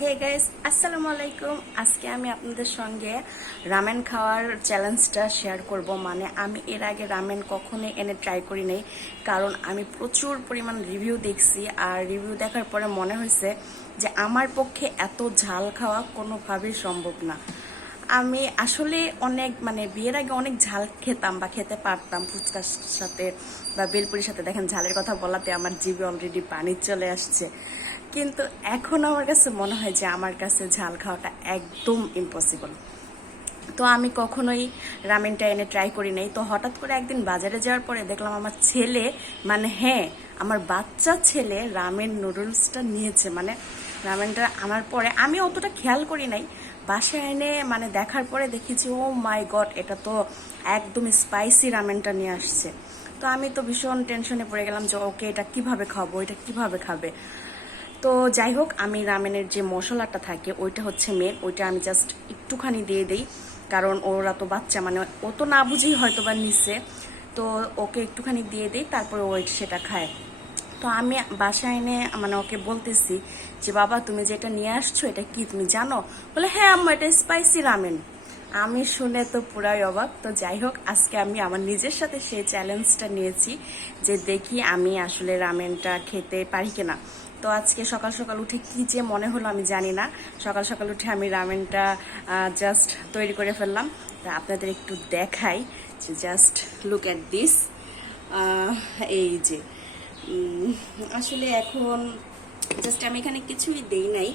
Hey guys আসসালামু আলাইকুম আজকে আমি আপনাদের সঙ্গে রামেন খাওয়ার চ্যালেঞ্জটা শেয়ার করব। মানে আমি এর আগে রামেন কখনোই এনে ট্রাই করি নাই। কারণ আমি প্রচুর পরিমাণ রিভিউ দেখছি আর রিভিউ দেখার পরে মনে হয়েছে যে আমার পক্ষে এত ঝাল খাওয়া কোনোভাবেই সম্ভব না। আমি আসলে অনেক মানে বিয়ের আগে অনেক ঝাল খেতাম বা খেতে পারতাম ফুচকার সাথে বা বেলপুরির সাথে। দেখেন ঝালের কথা বলাতে আমার জিভে অলরেডি পানি চলে আসছে। কিন্তু এখন আমার কাছে মনে হয় যে আমার কাছে ঝাল খাওয়াটা একদম ইম্পসিবল তো আমি কখনোই রামেনটা এনে ট্রাই করি নাই। তো হঠাৎ করে একদিন বাজারে যাওয়ার পরে দেখলাম আমার ছেলে মানে হ্যাঁ আমার বাচ্চা ছেলে রামেন নুডলসটা নিয়েছে। মানে রামেনটা আনার পরে আমি অতটা খেয়াল করি নাই। বাসায় এনে মানে দেখার পরে দেখেছি ও মাই গড এটা তো একদম স্পাইসি রামেনটা নিয়ে আসছে। তো আমি তো ভীষণ টেনশনে পড়ে গেলাম যে ওকে এটা কীভাবে খাব, এটা কীভাবে খাবে? তো যাই হোক, আমি রামেনের যে মশলাটা থাকে, ওইটা হচ্ছে মেন ওইটা আমি জাস্ট একটুখানি দিয়ে দিই, কারণ ওরা তো বাচ্চা মানে ও তো না বুঝেই হয়তো বা নিচ্ছে তো ওকে একটুখানি দিয়ে দিই, তারপরে ও সেটা খায়। তো আমি বাসায় এনে মানে ওকে বলতেছি যে, বাবা, তুমি যেটা নিয়ে আসছো, এটা কি তুমি জানো? বলে হ্যাঁ আম্মা, এটা স্পাইসি রামেন আমি শুনে তো পুরাই অবাক। তো যাই হোক, আজকে আমি আমার নিজের সাথে সেই চ্যালেঞ্জটা নিয়েছি যে দেখি আমি আসলে রামেনটা খেতে পারি কিনা। তো আজকে সকাল সকাল উঠে কি যে মনে হলো আমি জানি না। সকাল সকাল উঠে আমি রামেনটা জাস্ট তৈরি করে ফেললাম। তা আপনাদের একটু দেখাই যে জাস্ট লুক অ্যাট দিস এই যে আসলে এখন জাস্ট আমি এখানে কিছুই দেই নাই।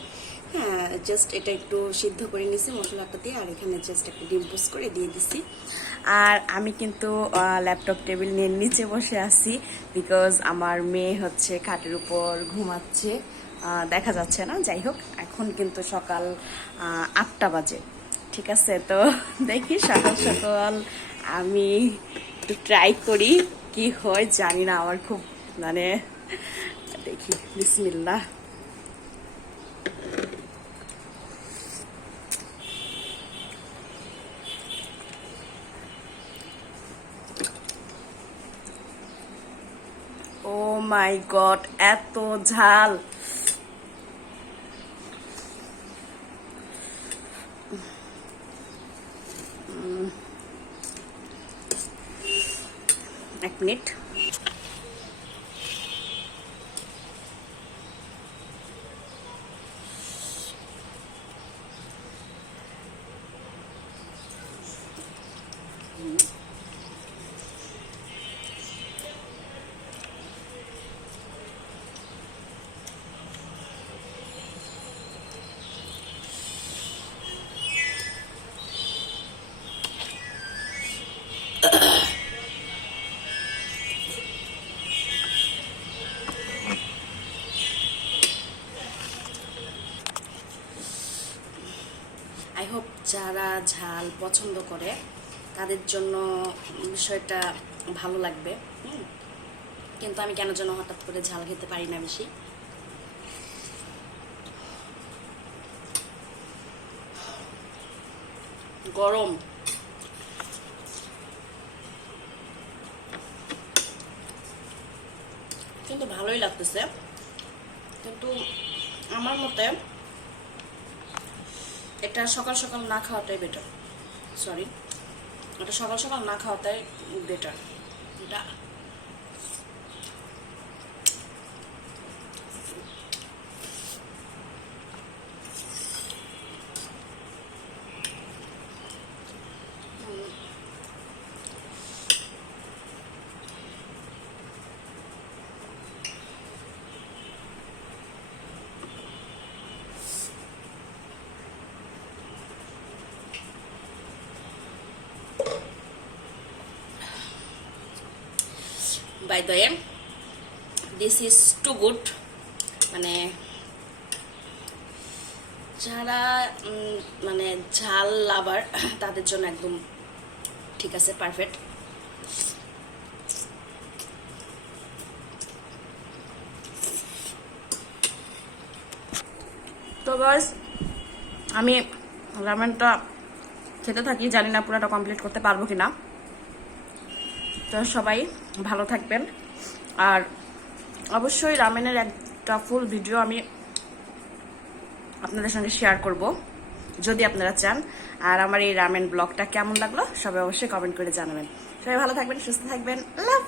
হ্যাঁ জাস্ট এটা একটু সিদ্ধ করে নিছি মশলাটা দিয়ে, আর এখানে জাস্ট একটু ডিম পোস্ট করে দিয়ে দিছি। আর আমি কিন্তু ল্যাপটপ টেবিল নিয়ে নিচে বসে আছি বিকজ আমার মেয়ে হচ্ছে খাটের উপর ঘুমাচ্ছে। দেখা যাচ্ছে না, যাই হোক, এখন কিন্তু সকাল আটটা বাজে, ঠিক আছে? তো দেখি সকাল সকাল আমি একটু ট্রাই করি, কি হয় জানি না, আমার খুব মানে দেখি, বিসমিল্লাহ ও মাই গড এত ঝাল। এক মিনিট। আই হোপ যারা ঝাল পছন্দ করে, তাদের জন্য বিষয়টা ভালো লাগবে। কিন্তু আমি কেন যেন হঠাৎ করে ঝাল খেতে পারি না বেশি। গরম। কিন্তু ভালোই লাগতেছে। কিন্তু আমার মতে এটা সকাল সকাল না খাওয়াটাই বেটার সরি এটা সকাল সকাল না খাওয়াটাই বেটার এটা by the this is too good মানে যারা মানে ঝাল লাভার তাদের জন্য একদম ঠিক আছে পারফেক্ট তো বাস আমি রামেনটা খেতে থাকি, জানি না পুরোটা কমপ্লিট করতে পারব কিনা। তো সবাই ভালো থাকবেন। আর অবশ্যই রামেনের একটা ফুল ভিডিও আমি আপনাদের সঙ্গে শেয়ার করব, যদি আপনারা চান। আর আমার এই রামেন ব্লগটা কেমন লাগল, সবাই অবশ্যই কমেন্ট করে জানাবেন। সবাই ভালো থাকবেন, সুস্থ থাকবেন। আল্লাহ